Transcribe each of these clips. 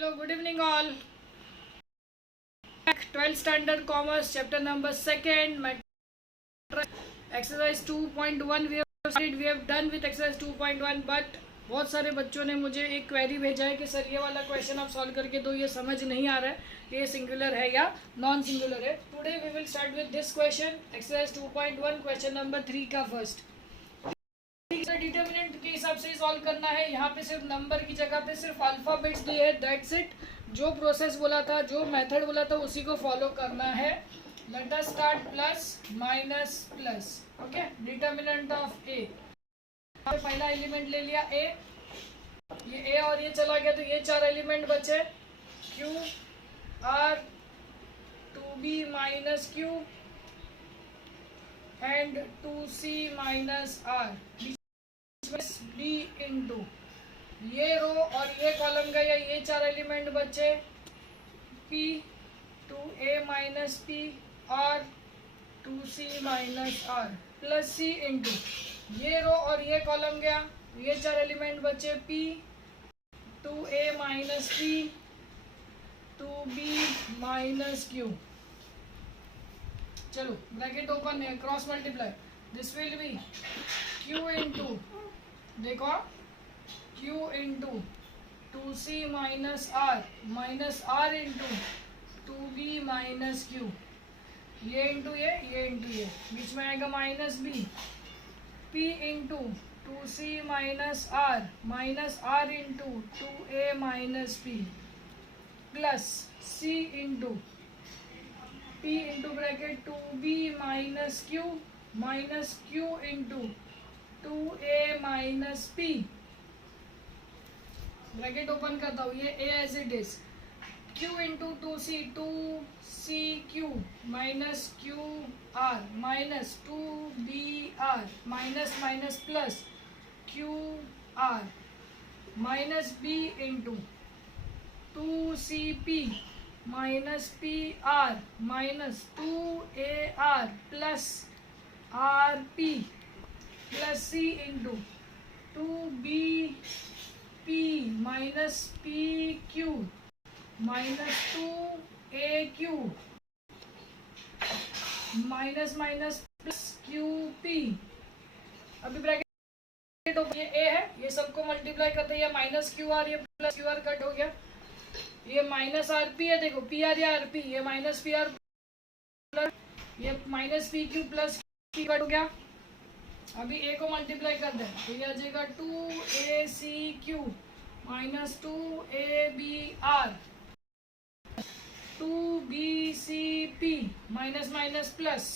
Hello, good evening all. 12th standard commerce chapter number 2nd exercise 2.1 we have done with exercise 2.1 but बहुत सारे बच्चों ने मुझे एक क्वेरी भेजा है कि सर ये वाला क्वेश्चन आप सॉल्व करके दो, ये समझ नहीं आ रहा है ये सिंगुलर है या नॉन सिंगुलर है. Today we will start with this question exercise 2.1 question number 3 का फर्स्ट डिटर्मिनेंट के हिसाब से सॉल्व करना है. यहाँ पे सिर्फ नंबर की जगह पे सिर्फ अल्फाबेट्स दिए है, दैट्स इट. जो प्रोसेस बोला था, जो मेथड बोला था उसी को फॉलो करना है. Let us start plus minus plus. Okay, determinant of a. पहला एलिमेंट ले लिया ए, ये ए और ये चला गया तो ये चार एलिमेंट बचे Q R two B minus Q and two C minus R B into ये रो और ये कॉलम गया, ये चार एलिमेंट बचे p two a minus p और टू सी minus r plus c into ये रो और ये कॉलम गया, ये चार एलिमेंट बचे p two a minus p two B minus q. चलो ब्रैकेट ओपन है, cross multiply. This will be q into, देखो क्यू इंटू टू सी minus r into two B minus q. ये इंटू ये into ये, बीच में आएगा minus b. P into two C minus r into two a minus p plus c into p into bracket two B minus q into two a minus p. Bracket open करता हूँ, ये a as it is. Q into two c Q minus q r minus two b r minus minus plus q r minus b into two c P minus p r minus two a r plus r p plus c into two b p minus p q minus two a q minus minus plus q p. अभी bracket ये a है, ये सबको multiply करते हैं, ये minus q are, ये plus q are cut हो गया. ये माइनस आर पी है, देखो पी आर या आर पी, ये माइनस पी आर प्लस ये minus p Q plus P cut हो गया. अभी ए को मल्टीप्लाई कर दें तो ये आ जाएगा two A C Q minus two A B R two B C P minus minus plus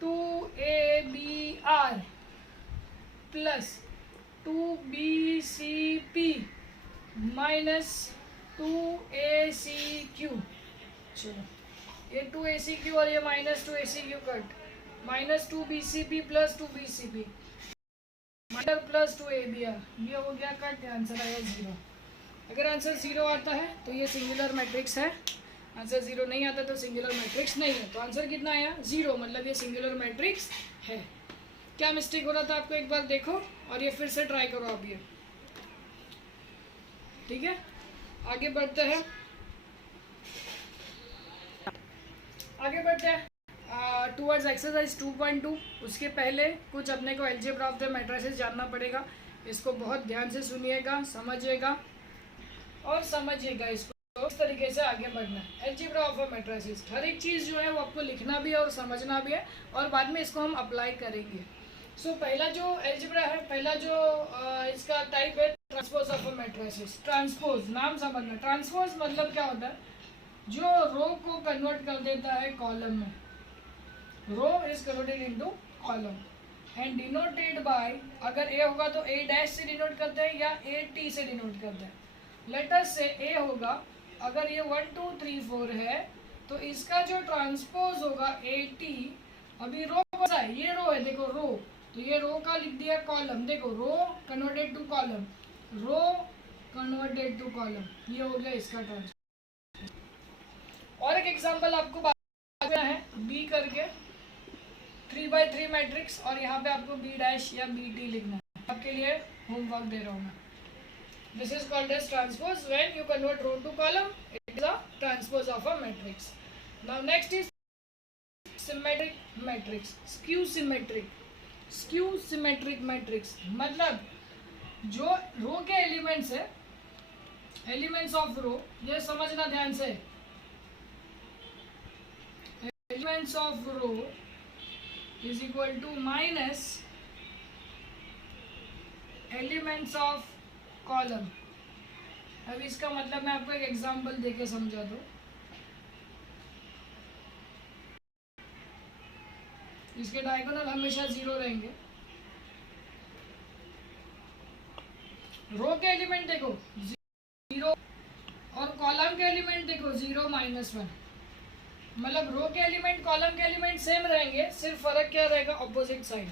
two A B R plus two B C P minus two A C Q. चलो ये two A C Q और ये minus two A C Q cut, minus two B C P plus two B C P minus plus two A B R, ये हो गया cut. Answer आया 0. अगर answer 0 आता है तो ये सिंगुलर मैट्रिक्स है, आंसर 0 नहीं आता तो सिंगुलर मैट्रिक्स नहीं है. तो आंसर कितना आया 0, मतलब ये सिंगुलर मैट्रिक्स है. क्या मिस्टेक हो रहा था आपको एक बार देखो और ये फिर से ट्राई करो आप ये. ठीक है, आगे बढ़ते हैं टूवर्ड्स एक्सरसाइज 2.2. उसके पहले कुछ अपने को अलजेब्रा ऑफ द मैट्रिसेस जानना पड़ेगा. इसको बहुत ध्यान से सुनिएगा, समझिएगा और समझिएगा इसको इस तरीके से आगे बढ़ना है. अलजेब्रा ऑफ अ मैट्रिसेस, हर एक चीज़ जो है वो आपको लिखना भी है और समझना भी है और बाद में इसको हम अप्लाई करेंगे. सो पहला जो अलजेब्रा है, पहला जो इसका टाइप है transpose of a matrices. Transpose नाम समझना. ट्रांसपोज मतलब क्या होता है, जो रो को कन्वर्ट कर देता है कॉलम में. Row is converted into column and denoted by, अगर ए होगा तो ए डैश से डिनोट करते हैं या ए टी से डिनोट करते हैं. लेटर से ए होगा, अगर ये 1 2 3 4 है तो इसका जो ट्रांसपोज होगा ए टी. अभी रो कौन सा है, ये रो है, देखो रो, तो ये रो का लिख दिया कॉलम. देखो row converted to column, row converted to column, ये हो गया इसका ट्रांसपोज. और एक एग्जांपल आपको बताना है बी करके 3x3 मैट्रिक्स और यहाँ पे आपको बी डैश या बी टी लिखना है. आपके लिए होमवर्क दे रहा हूँ मैं. This is called as transpose. When you convert row to column, it is a transpose of a matrix. Now next is symmetric matrix. Skew symmetric. Skew symmetric matrix मतलब जो रो के एलिमेंट्स है, एलिमेंट्स ऑफ रो, ये समझना ध्यान से, elements of row is equal to minus elements of column. अब इसका मतलब मैं आपको एक एग्जांपल देके समझा दूं. इसके डायगोनल हमेशा 0 रहेंगे. रो के एलिमेंट देखो 0 और कॉलम के एलिमेंट देखो 0 -1. मतलब रो के एलिमेंट कॉलम के एलिमेंट सेम रहेंगे, सिर्फ फर्क क्या रहेगा, ऑपोजिट साइड.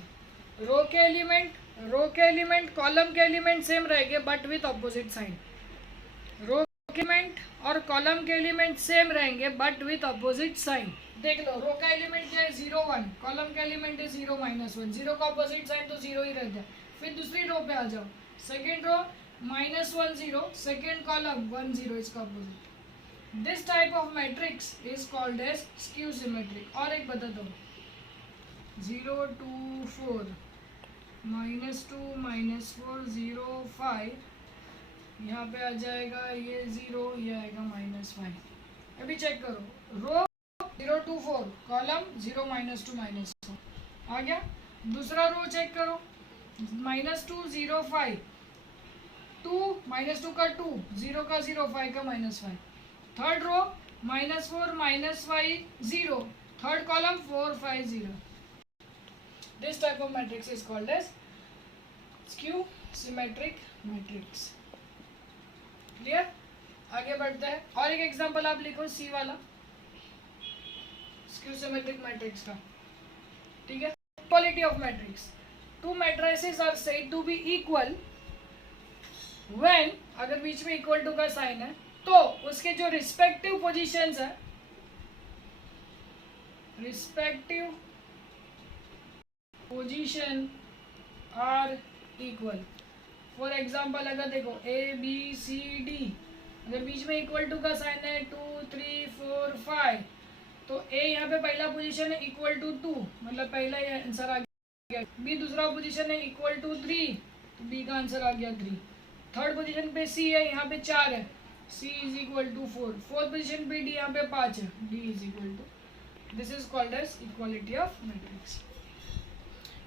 रो के एलिमेंट कॉलम के एलिमेंट सेम रहेंगे बट विथ ऑपोजिट साइड. रो के एलिमेंट और कॉलम के एलिमेंट सेम रहेंगे बट विथ ऑपोजिट साइन. देख लो, रो का एलिमेंट क्या है 0 1, कॉलम का एलिमेंट है 0 -1. 0 का ऑपोजिट साइन तो 0 ही रहता है. फिर दूसरी रो पे आ जाओ, सेकेंड रो -1 0, सेकेंड कॉलम 1 0, इसका ऑपोजिट. This type of matrix is called as skew symmetric. और एक बता दो, 0 2 4 -2 -4 0 5, यहाँ पे आ जाएगा ये 0, ये आएगा -5. अभी चेक करो, रो 0 2 4, कॉलम 0 -2 -4 आ गया. दूसरा रो चेक करो, -2 0 5, 2 -2 का 2, 0 का 0, 5 का -5. Third row -4 -5 0, third column 4 5 0. This type of matrix is called as skew symmetric matrix. Clear? आगे बढ़ते हैं. और एक एग्जांपल आप लिखो सी वाला स्क्यू सिमेट्रिक मैट्रिक्स का. ठीक है. Equality of matrix. Two matrices are said to be equal when, अगर बीच में इक्वल टू का साइन है तो उसके जो रिस्पेक्टिव पोजीशंस है, respective position are equal. For example अगर देखो ABCD, अगर बीच में इक्वल टू का साइन है 2 3 4 5, तो A यहाँ पे पहला पोजीशन है इक्वल टू 2, मतलब पहला ही आंसर आ गया. B दूसरा पोजीशन है इक्वल टू 3, तो B का आंसर आ गया 3. थर्ड पोजीशन पे C है, यहाँ पे 4 है, C is equal to 4. Fourth position पे D, यहाँ पे 5 है, D is equal to. This is called as equality of matrix.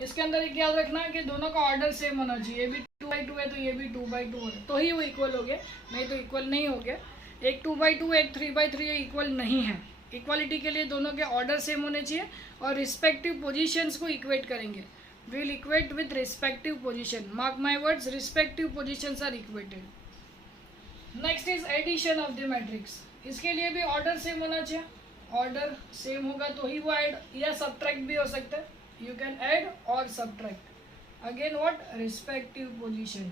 इसके अंदर एक याद रखना कि दोनों का ऑर्डर सेम होना चाहिए. ये भी 2/2 है तो ये भी 2/2 है, तो ही वो इक्वल हो गए, नहीं तो इक्वल नहीं हो गया. एक 2/2 एक 3/3 ये इक्वल नहीं है. इक्वालिटी के लिए दोनों के ऑर्डर सेम होने चाहिए और रिस्पेक्टिव पोजीशंस को इक्वेट करेंगे. We will equate with respective position. Mark my words, respective positions are equated. Next is addition of the matrix. इसके लिए भी ऑर्डर सेम होना चाहिए. ऑर्डर सेम होगा तो ही वो ऐड या सब्ट्रैक्ट भी हो सकता है. You can add or subtract. Again what? Respective position.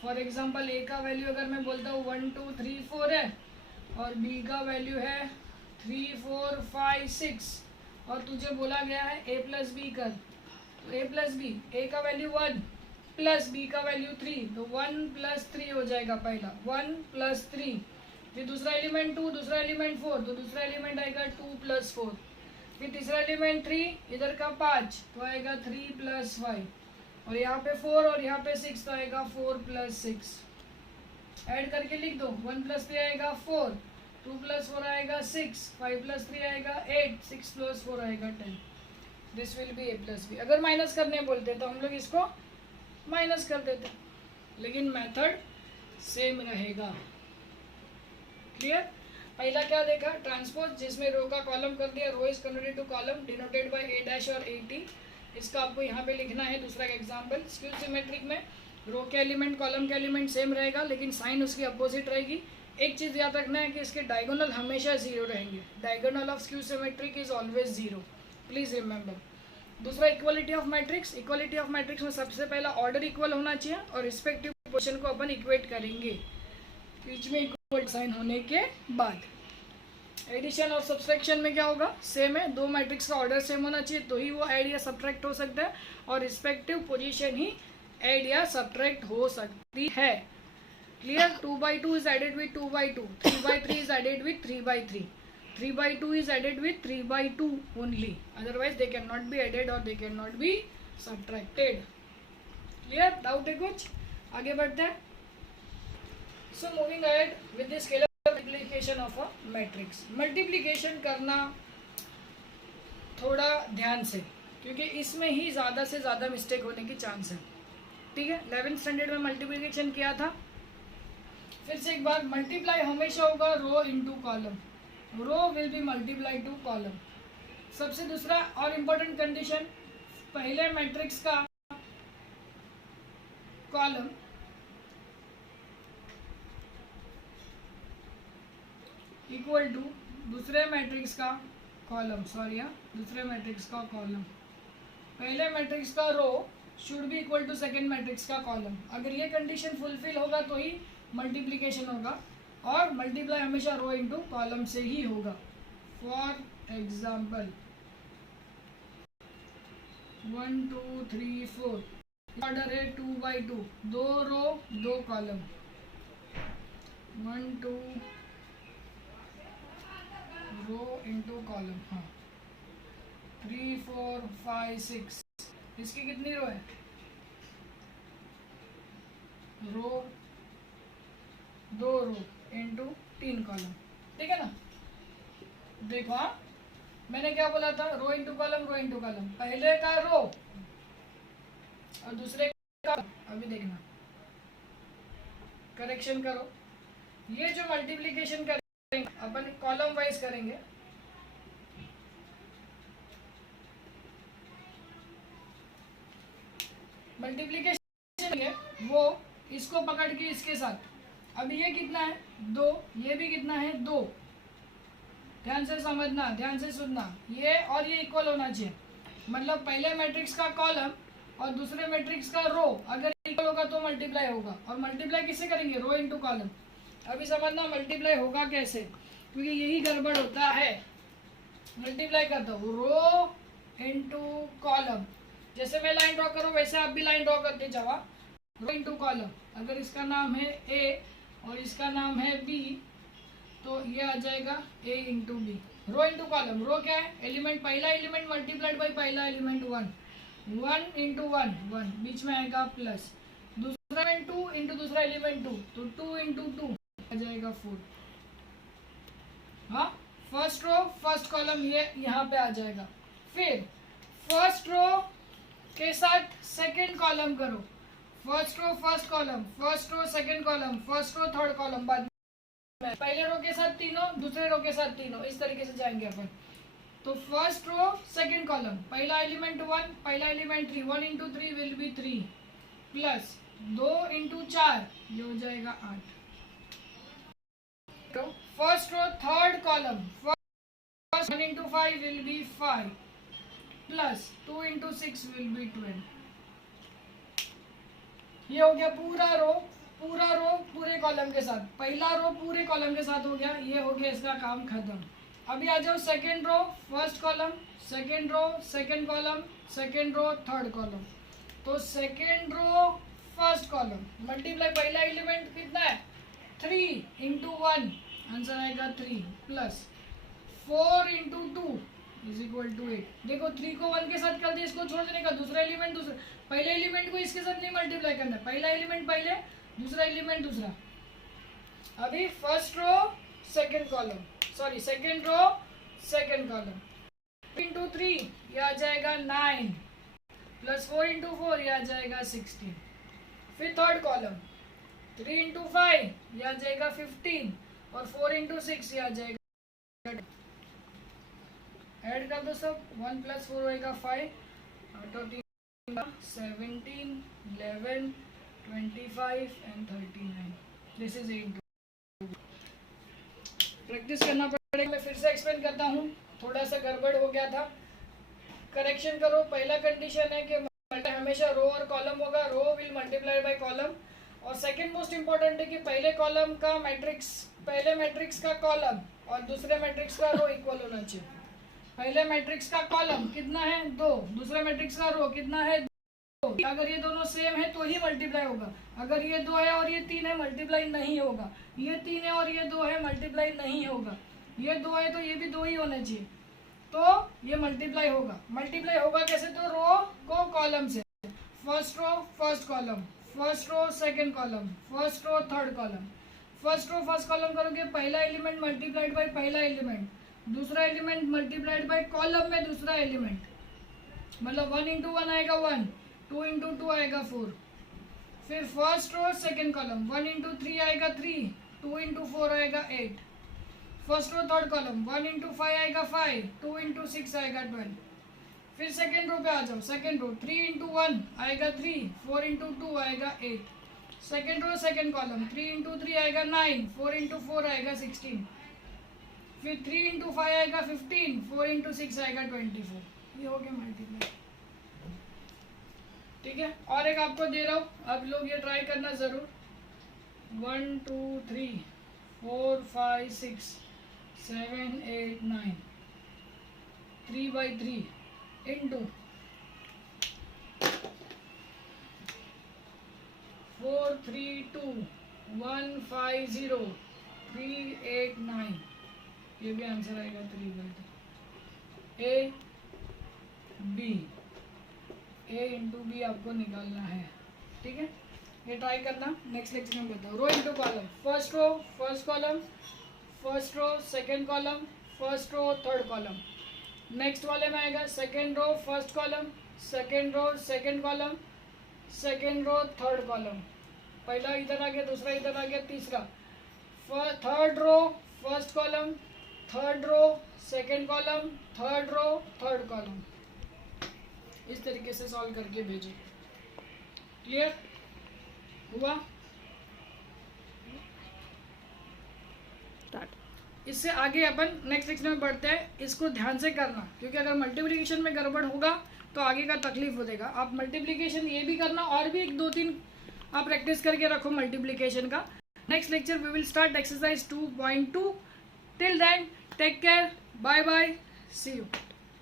For example, A का वैल्यू अगर मैं बोलता हूँ 1 2 3 4 है और B का वैल्यू है 3 4 5 6 और तुझे बोला गया है A प्लस B कर, तो A प्लस B, A का वैल्यू 1 प्लस B का वैल्यू 3, तो 1 + 3 हो जाएगा. पहला 1 + 3, फिर दूसरा एलिमेंट 2, दूसरा एलिमेंट 4, तो दूसरा एलिमेंट आएगा 2 + 4, फिर तीसरा एलिमेंट 3, इधर का 5, तो आएगा 3 + 5, और यहाँ पे 4 और यहाँ पे 6, तो आएगा 4 + 6. ऐड करके लिख दो, 1 + 3 आएगा 4, 2 + 4 आएगा 6, 5 + 3 आएगा 8, 6 + 4 आएगा 10. This will B A + B. अगर माइनस करने बोलते तो हम लोग इसको माइनस कर देते, लेकिन मेथड सेम रहेगा. क्लियर? पहला क्या देखा, ट्रांसपोज, जिसमें रो का कॉलम कर दिया. Row is converted to column denoted by A' और AT. इसका आपको यहाँ पे लिखना है. दूसरा एग्जांपल, स्क्यू सिमेट्रिक में रो के एलिमेंट कॉलम के एलिमेंट सेम रहेगा लेकिन साइन उसकी अपोजिट रहेगी. एक चीज़ याद रखना है कि इसके डायगोनल हमेशा 0 रहेंगे. Diagonal of skew symmetric is always 0, please remember. दूसरा equality of matrix. Equality of matrix में सबसे पहला ऑर्डर इक्वल होना चाहिए और रिस्पेक्टिव पोजीशन को अपन इक्वेट करेंगे बीच में इक्वल साइन होने के बाद. एडिशन और सब्सट्रैक्शन में क्या होगा, सेम है. दो मैट्रिक्स का ऑर्डर सेम होना चाहिए तो ही वो ऐड या सब्ट्रैक्ट हो सकता है और रिस्पेक्टिव पोजीशन ही ऐड या सब्ट्रैक्ट हो सकती है। Clear? 2/2 is added with 2/2, 3/3 is added with 3/3, 3/2 is added with 3/2 only, otherwise they cannot be added or they cannot be subtracted. Clear? Doubt है कुछ? आगे बढ़ते हैं। So moving ahead with the scalar multiplication of a matrix. Multiplication करना थोड़ा ध्यान से, क्योंकि इसमें ही ज़्यादा से ज़्यादा मिस्टेक होने की चांस है। ठीक है? 11th स्टैंडर्ड में मल्टीप्लिकेशन किया था। फिर से एक बार, मल्टीप्लाई हमेशा होगा row into column, row will be multiply to column. सबसे दूसरा और इम्पोर्टेंट कंडीशन, पहले मैट्रिक्स का कॉलम इक्वल टू दूसरे मैट्रिक्स का कॉलम, सॉरी दूसरे मैट्रिक्स का कॉलम। पहले मैट्रिक्स का row should be equal to second matrix का कॉलम। अगर ये कंडीशन फुलफिल होगा तो ही मल्टीप्लिकेशन होगा, और मल्टीप्लाई हमेशा रो इंटू कॉलम से ही होगा। फॉर एग्जाम्पल 1 2 3 4 ऑर्डर है 2/2, 2 रो 2 कॉलम, 1 2 रो इंटू कॉलम। हाँ, 3 4 5 6, इसकी कितनी रो है? रो 2 रो इंटू 3 कॉलम। ठीक है ना? देखो, हाँ मैंने क्या बोला था? रो इंटू कॉलम, रो इंटू कॉलम। पहले का रो और दूसरे का, अभी देखना, करेक्शन करो। ये जो मल्टीप्लिकेशन करेंगे अपन कॉलम वाइज करेंगे। मल्टीप्लिकेशन है वो इसको पकड़ के इसके साथ, अब ये कितना है? 2, ये भी कितना है? 2। ध्यान से समझना, ध्यान से सुनना, ये और ये इक्वल होना चाहिए। मतलब पहले मैट्रिक्स का कॉलम और दूसरे मैट्रिक्स का रो अगर इक्वल होगा तो मल्टीप्लाई होगा। और मल्टीप्लाई किससे करेंगे? रो इंटू कॉलम। अभी समझना मल्टीप्लाई होगा कैसे, क्योंकि यही गड़बड़ होता है। मल्टीप्लाई करता हूँ रो इंटू कॉलम, जैसे मैं लाइन ड्रॉ करूँ वैसे आप भी लाइन ड्रॉ करते जाओ। रो इंटू कॉलम, अगर इसका नाम है ए और इसका नाम है बी तो ये आ जाएगा ए इंटू बी। रो इंटू कॉलम, रो क्या है? एलिमेंट, पहला एलिमेंट मल्टीप्लाइड बाई पहला एलिमेंट 1, 1 इंटू 1 1, बीच में आएगा प्लस, दूसरा एलिमेंट 2 इंटू दूसरा एलिमेंट 2, तो 2 इंटू 2 आ जाएगा 4। हाँ, फर्स्ट रो फर्स्ट कॉलम ये यहाँ पे आ जाएगा। फिर फर्स्ट रो के साथ सेकेंड कॉलम करो, first row first column, first row second column, first row third column, बाद में पहले रो के साथ तीनों, दूसरे रो के साथ तीनों, इस तरीके से जाएंगे अपन। तो फर्स्ट रो सेकेंड कॉलम, पहला एलिमेंट 1, पहला एलिमेंट 3, 1 इंटू 3 विल बी 3, प्लस 2 इंटू 4 ये हो जाएगा 8। तो first row third column, first 1 into 5 will be 5, प्लस 2 इंटू 6 विल बी 12। ये हो गया पूरा रो पूरे कॉलम के साथ, पहला रो पूरे कॉलम के साथ हो गया, ये हो गया इसका काम खत्म। अभी आ जाओ second row first column, second row second column, second row third column. तो second row first column multiply, पहला एलिमेंट कितना है? 3 इंटू 1, आंसर आएगा 3, plus 4 into 2 is equal to 8। देखो 3 को 1 के साथ कर दिया, इसको छोड़ देने का, दूसरा एलिमेंट दूसरा, पहले एलिमेंट को इसके साथ नहीं मल्टीप्लाई करना, पहला एलिमेंट पहले, दूसरा एलिमेंट दूसरा। अभी first row second column, sorry second row second column, into 3 ये आ जाएगा 9, प्लस 4 इंटू 4 ये आ जाएगा 16। फिर थर्ड कॉलम 3 इंटू 5 ये आ जाएगा 15, और 4 इंटू 6 ये आ जाएगा। ऐड कर दो सब, 1 प्लस 4 होएगा 5, 17, 11, 25 एंड 39। This is 8। प्रैक्टिस करना पड़ेगा। मैं फिर से एक्सप्लेन करता हूँ, थोड़ा सा गड़बड़ हो गया था, करेक्शन करो। पहला कंडीशन है कि हमेशा रो और कॉलम होगा, रो विल मल्टीप्लाई बाय कॉलम। और सेकंड मोस्ट इंपॉर्टेंट है कि पहले कॉलम का मैट्रिक्स, पहले मैट्रिक्स का कॉलम और दूसरे मैट्रिक्स का रो इक्वल होना चाहिए। पहले मैट्रिक्स का कॉलम कितना है? 2, दूसरे मैट्रिक्स का रो कितना है? अगर ये दोनों सेम है तो ही मल्टीप्लाई होगा। अगर ये 2 है और ये 3 है मल्टीप्लाई नहीं होगा। ये 3 है और ये 2 है मल्टीप्लाई नहीं होगा। ये 2 है तो ये भी 2 ही होना चाहिए, तो ये मल्टीप्लाई होगा। मल्टीप्लाई होगा कैसे? तो रो को कॉलम से, first row first column, first row second column, first row third column. First row first column करोगे, पहला एलिमेंट मल्टीप्लाइड बाय पहला एलिमेंट, दूसरा एलिमेंट मल्टीप्लाइड बाय कॉलम में दूसरा एलिमेंट, मतलब 1 इंटू 1 आएगा 1, 2 इंटू 2 आएगा 4। फिर first row second column, 1 into 3 आएगा 3, 2 इंटू 4 आएगा 8। First row third column, 1 into 5 आएगा 5, 2 इंटू 6 आएगा 12। फिर सेकंड रो पे आ जाओ, सेकंड रो 3 इंटू 1 आएगा 3, 4 इंटू 2 आएगा 8। Second row second column, 3 into 3 आएगा 9, 4 इंटू 4 आएगा 16। फिर 3 इंटू 5 आएगा 15, 4 इंटू 6 आएगा 24। ये हो गया मल्टीप्लाई। ठीक है, और एक आपको दे रहा हूँ, आप लोग ये ट्राई करना जरूर। 1 2 3 4 5 6 7 8 9 3/3 इंटू 4 3 2 1 5 0 3 8 9, ये भी आंसर आएगा 3/3। A B, A into B आपको निकालना है। ठीक है, ये ट्राई करना, नेक्स्ट लेक्चर में बताओ। Row into column, first row first column, first row second column, first row third column. Next वाले में आएगा second row first column, second row second column, second row third column. पहला इधर आ गया, दूसरा इधर आ गया, तीसरा third row first column, third row second column, third row third column. इस तरीके से सॉल्व करके भेजो। क्लियर हुआ? इससे आगे अपन नेक्स्ट लेक्चर में बढ़ते हैं। इसको ध्यान से करना, क्योंकि अगर मल्टीप्लिकेशन में गड़बड़ होगा तो आगे का तकलीफ हो जाएगा। आप मल्टीप्लिकेशन ये भी करना और भी 1 2 3 आप प्रैक्टिस करके रखो मल्टीप्लिकेशन का। Next lecture we will start exercise 2.2। Till then take care, bye bye, see you.